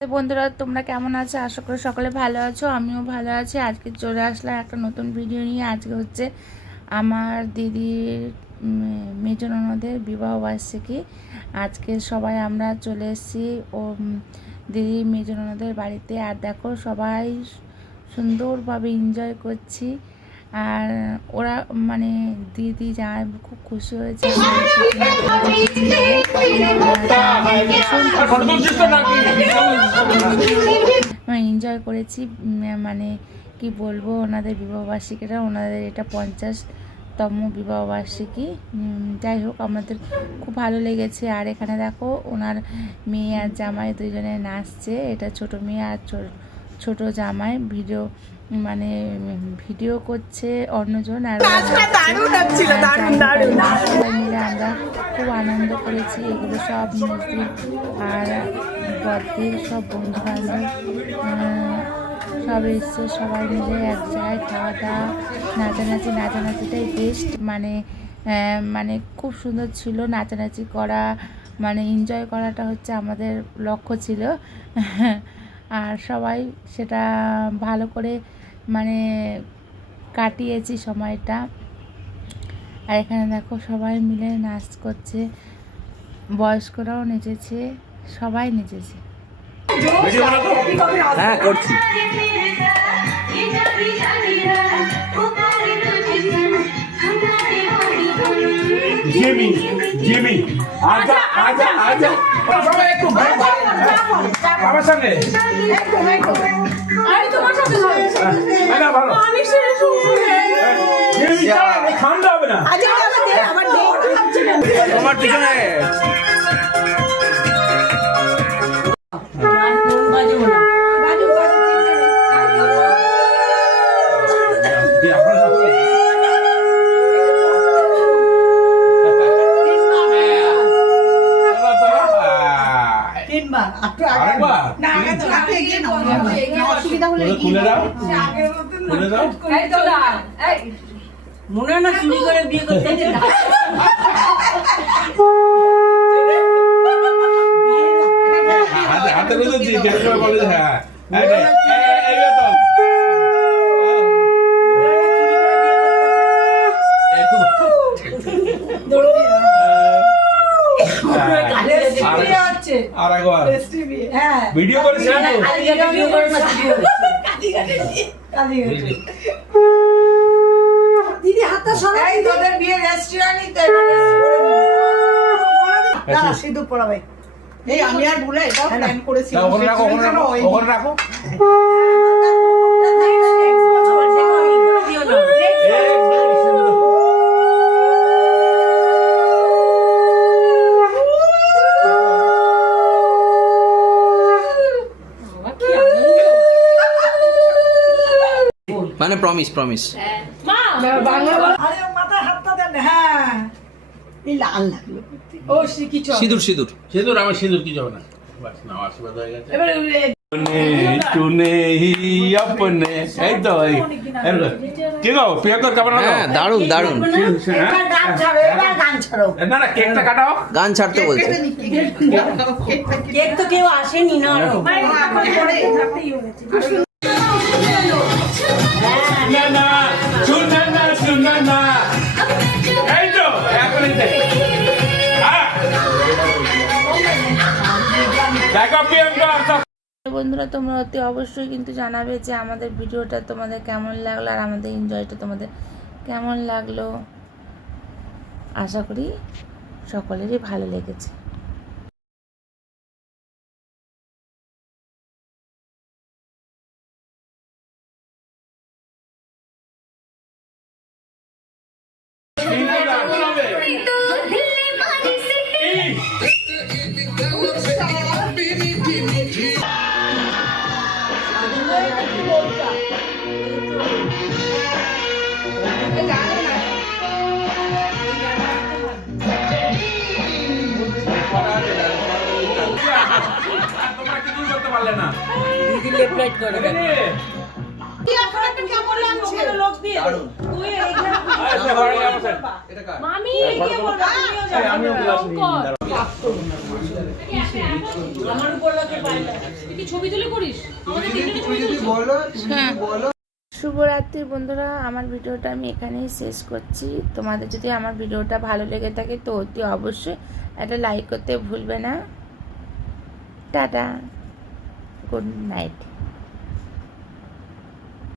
বন্ধুরা তোমরা কেমন আছো? আশা করি সকলে ভালো আছো, আমিও ভালো আছি। আজকে চলে আসলাম একটা নতুন ভিডিও নিয়ে। আজকে হচ্ছে আমার দিদির মেজো ননদের বিবাহ বার্ষিকী। আজকে সবাই আমরা চলে এসেছি ও দিদির মেজো ননদের বাড়িতে। আর দেখো সবাই সুন্দরভাবে এনজয় করছি। আর ওরা মানে দিদি যায় খুব খুশি হয়েছে। এনজয় করেছি, মানে কি বলবো, ওনাদের বিবাহবার্ষিকীটা, ওনাদের এটা 50তম বিবাহবার্ষিকী। যাই হোক, আমাদের খুব ভালো লেগেছে। আর এখানে দেখো ওনার মেয়ে আর জামাই দুজনে নাচছে। এটা ছোট মেয়ে আর ছোট জামাই ভিডিও করছে অন্যজন। আর মিলে আমরা খুব আনন্দ করেছি। এগুলো সব নজরুল আর বদ্দির সব বন্ধু বান্ধব সব এসছে, সবাই মিলে এক জায়গায় খাওয়া দাওয়া, নাচানাচিটাই বেস্ট। মানে খুব সুন্দর ছিল নাচানাচি করা, মানে এনজয় করাটা হচ্ছে আমাদের লক্ষ্য ছিল। আর সবাই সেটা ভালো করে কাটিয়েছি সময়টা। আর এখানে দেখো সবাই মিলে নাচ করছে, বয়স্করাও নেচেছে, সবাই নেচেছে। হ্যাঁ করছি। জিমি আজা আজা আজা সবাই একটু বাবার সঙ্গে আমি তোমার সাথে না ভালো আমি শুনে জিমি ঠান্ডা হবে না আজা আমার তোমার পিছনে মনে হয় না চুরি করে বিয়ে করতে হাতে বুঝেছি বলে হ্যাঁ ভিডিও করেছি দিদি হাতটা সরাই, তোদের বিয়ে রেস্টুরেন্টই তো না সিঁদুর পরাবে। এই আমি আর ভুলে এটা প্ল্যান করেছি। ওখানে রাখো, ওখানে রাখো। মানে প্রমিস আরে মাথায় হাতটা দেন। হ্যাঁ এই লাল লাগলো। ও কিছু সিঁদুর আমার সিঁদুর কি যাবে না, বাস না আশীর্বাদ হয়ে গেছে। এবারে টুনে হি আপনে এই তো কি গো পিয়াকর কেমন হলো? হ্যাঁ দারুণ গান ছাড়ো। না কেকটা কাটাও, গান ছাড়তে বলছে। কেক তো কেউ আসেনি না। শুননা এই তো এখনই দেখো প্রিয়াঙ্কা। বন্ধুরা তোমরা অতি অবশ্যই কিন্তু জানাবে যে আমাদের ভিডিওটা তোমাদের কেমন লাগলো আর আমাদের এনজয়টা তোমাদের কেমন লাগলো। আশা করি সকলেরই ভালো লেগেছে। তোমরা কি করতে পারলে না? দিদি লেফট রাইট করে এখন একটা কেমন লাগছে লোক দিয়ে তুই এইখানে আচ্ছা ঘরে যাবো স্যার মামি এগিয়ে বলবা তুমিও যাবে আমার উপর লাগে পাইলা তুই কি ছবি তুলে করিস আমাদের তিনজনে ছবি তুলিস শুভরাত্রি বন্ধুরা, আমার ভিডিওটা আমি এখানেই শেষ করছি। তোমাদের যদি আমার ভিডিওটা ভালো লেগে থাকে তো অতি অবশ্যই একটা লাইক করতে ভুলবে না। Tata, good night.